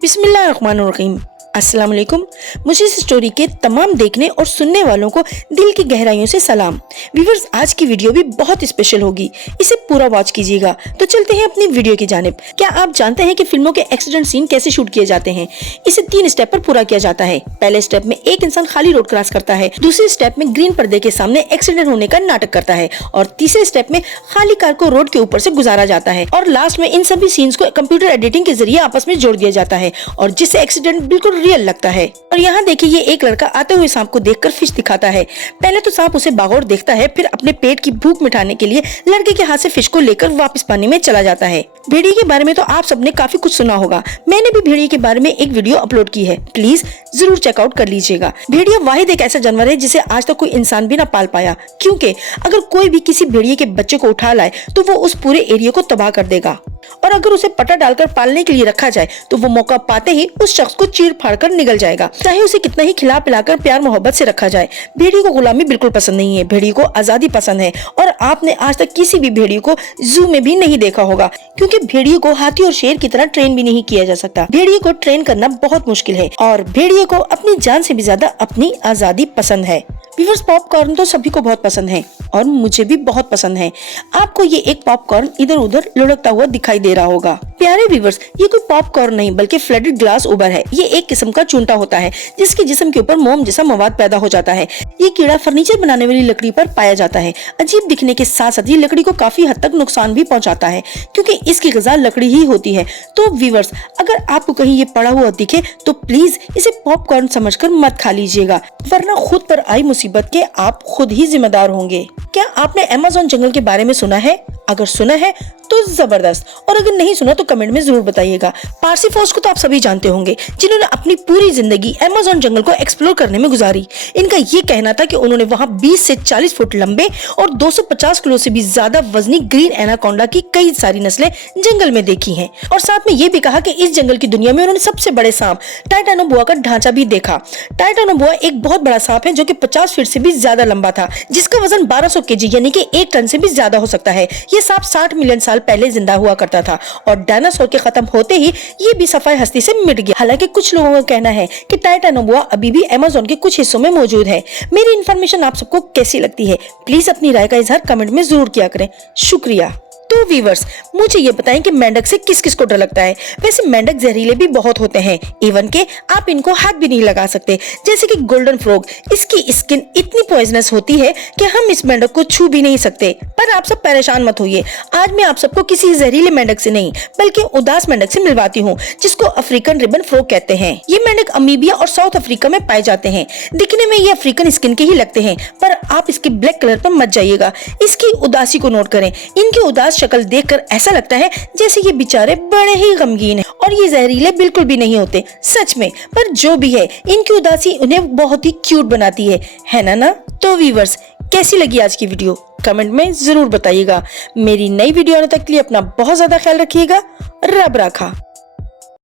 बिस्मिल्लाहिर्रहमानिर्रहीम। अस्सलाम वालेकुम। मुझे इस स्टोरी के तमाम देखने और सुनने वालों को दिल की गहराइयों से सलाम। व्यूअर्स, आज की वीडियो भी बहुत स्पेशल होगी, इसे पूरा वॉच कीजिएगा। तो चलते हैं अपनी वीडियो की जानिब। क्या आप जानते हैं कि फिल्मों के एक्सीडेंट सीन कैसे शूट किए जाते हैं? इसे 3 स्टेप पर पूरा किया जाता है। पहले स्टेप में एक इंसान खाली रोड क्रॉस करता है, दूसरे स्टेप में ग्रीन पर्दे के सामने एक्सीडेंट होने का नाटक करता है और तीसरे स्टेप में खाली कार को रोड के ऊपर से गुजारा जाता है और लास्ट में इन सभी सीन्स को कंप्यूटर एडिटिंग के जरिए आपस में जोड़ दिया जाता है और जिससे एक्सीडेंट बिल्कुल रियल लगता है। और यहाँ देखिए, ये एक लड़का आते हुए सांप को देखकर फिश दिखाता है। पहले तो सांप उसे बागौर देखता है, फिर अपने पेट की भूख मिटाने के लिए लड़के के हाथ से फिश को लेकर वापस पानी में चला जाता है। भेड़िए के बारे में तो आप सबने काफी कुछ सुना होगा। मैंने भी भेड़िए के बारे में एक वीडियो अपलोड की है, प्लीज जरूर चेकआउट कर लीजिएगा। भेड़िया वाहिद एक ऐसा जानवर है जिसे आज तक कोई इंसान भी ना पाल पाया, क्योंकि अगर कोई भी किसी भेड़िए के बच्चे को उठा लाए तो वो उस पूरे एरिया को तबाह कर देगा और अगर उसे पटा डालकर पालने के लिए रखा जाए तो वो मौका पाते ही उस शख्स को चीर फाड़ कर निगल जाएगा, चाहे उसे कितना ही खिला पिलाकर प्यार मोहब्बत से रखा जाए। भेड़िए को गुलामी बिल्कुल पसंद नहीं है, भेड़िए को आजादी पसंद है। और आपने आज तक किसी भी भेड़िए को जू में भी नहीं देखा होगा, क्योंकि भेड़िए को हाथी और शेर की तरह ट्रेन भी नहीं किया जा सकता। भेड़िए को ट्रेन करना बहुत मुश्किल है और भेड़िए को अपनी जान से भी ज्यादा अपनी आजादी पसंद है। व्यूअर्स, पॉपकॉर्न तो सभी को बहुत पसंद है और मुझे भी बहुत पसंद है। आपको ये एक पॉपकॉर्न इधर उधर लुढ़कता हुआ दिखाई दे रहा होगा। प्यारे व्यूअर्स, ये कोई पॉपकॉर्न नहीं बल्कि फ्लडेड ग्लास उबर है। ये एक किस्म का चूंटा होता है जिसके जिस्म के ऊपर मोम जैसा मवाद पैदा हो जाता है। ये कीड़ा फर्नीचर बनाने वाली लकड़ी पर पाया जाता है। अजीब दिखने के साथ साथ ये लकड़ी को काफी हद तक नुकसान भी पहुंचाता है, क्योंकि इसकी ग़िज़ा लकड़ी ही होती है। तो व्यूअर्स, अगर आपको कहीं ये पड़ा हुआ दिखे तो प्लीज इसे पॉपकॉर्न समझकर मत खा लीजिएगा, वरना खुद पर आई मुसीबत के आप खुद ही जिम्मेदार होंगे। क्या आपने अमेज़न जंगल के बारे में सुना है? अगर सुना है तो जबरदस्त, और अगर नहीं सुना तो कमेंट में जरूर बताइएगा। पारसी फौज को तो आप सभी जानते होंगे, जिन्होंने अपनी पूरी जिंदगी अमेज़न जंगल को एक्सप्लोर करने में गुजारी। इनका ये कहना था कि उन्होंने वहां 20 से 40 फुट लंबे और 250 किलो से भी ज्यादा वजनी ग्रीन एनाकोंडा की कई सारी नस्लें जंगल में देखी हैं। और साथ में ये भी कहा कि इस जंगल की दुनिया में उन्होंने सबसे बड़े सांप टाइटानोबोआ का ढांचा भी देखा। टाइटानोबोआ एक बहुत बड़ा सांप है जो कि 50 फीट से भी ज्यादा लंबा था, जिसका वजन 1200 केजी यानी कि 1 टन से भी ज्यादा हो सकता है। ये सांप 60 मिलियन साल पहले जिंदा हुआ करता था और डायनासोर के खत्म होते ही ये भी सफाई हस्ती से मिट गया। हालांकि कुछ लोगों का कहना है कि टाइटानोबोआ अभी भी अमेज़न के कुछ हिस्सों में मौजूद है। मेरी इन्फॉर्मेशन आप सबको कैसी लगती है? प्लीज अपनी राय का इजहार कमेंट में जरूर किया करें। शुक्रिया। तो व्यूअर्स, मुझे ये बताएं कि मेंढक से किस किस को डर लगता है? वैसे मेंढक जहरीले भी बहुत होते हैं, इवन के आप इनको हाथ भी नहीं लगा सकते। जैसे कि गोल्डन फ्रॉग, इसकी स्किन इतनी पॉइजनस होती है कि हम इस मेंढक को छू भी नहीं सकते। पर आप सब परेशान मत होइए, आज मैं आप सबको किसी जहरीले मेंढक से नहीं बल्कि उदास मेंढक से मिलवाती हूँ, जिसको अफ्रीकन रिबन फ्रॉग कहते हैं। ये मेंढक अमीबिया और साउथ अफ्रीका में पाए जाते हैं। दिखने में ये अफ्रीकन स्किन के ही लगते हैं, पर आप इसके ब्लैक कलर पर मत जाइएगा। इसकी उदासी को नोट करें। इनकी उदास शक्ल देखकर ऐसा लगता है जैसे ये बेचारे बड़े ही गमगीन हैं और ये जहरीले बिल्कुल भी नहीं होते, सच में। पर जो भी है, इनकी उदासी उन्हें बहुत ही क्यूट बनाती है ना? तो व्यूअर्स, कैसी लगी आज की वीडियो? कमेंट में जरूर बताइएगा। मेरी नई वीडियो आने तक के लिए अपना बहुत ज्यादा ख्याल रखिएगा। रब राखा।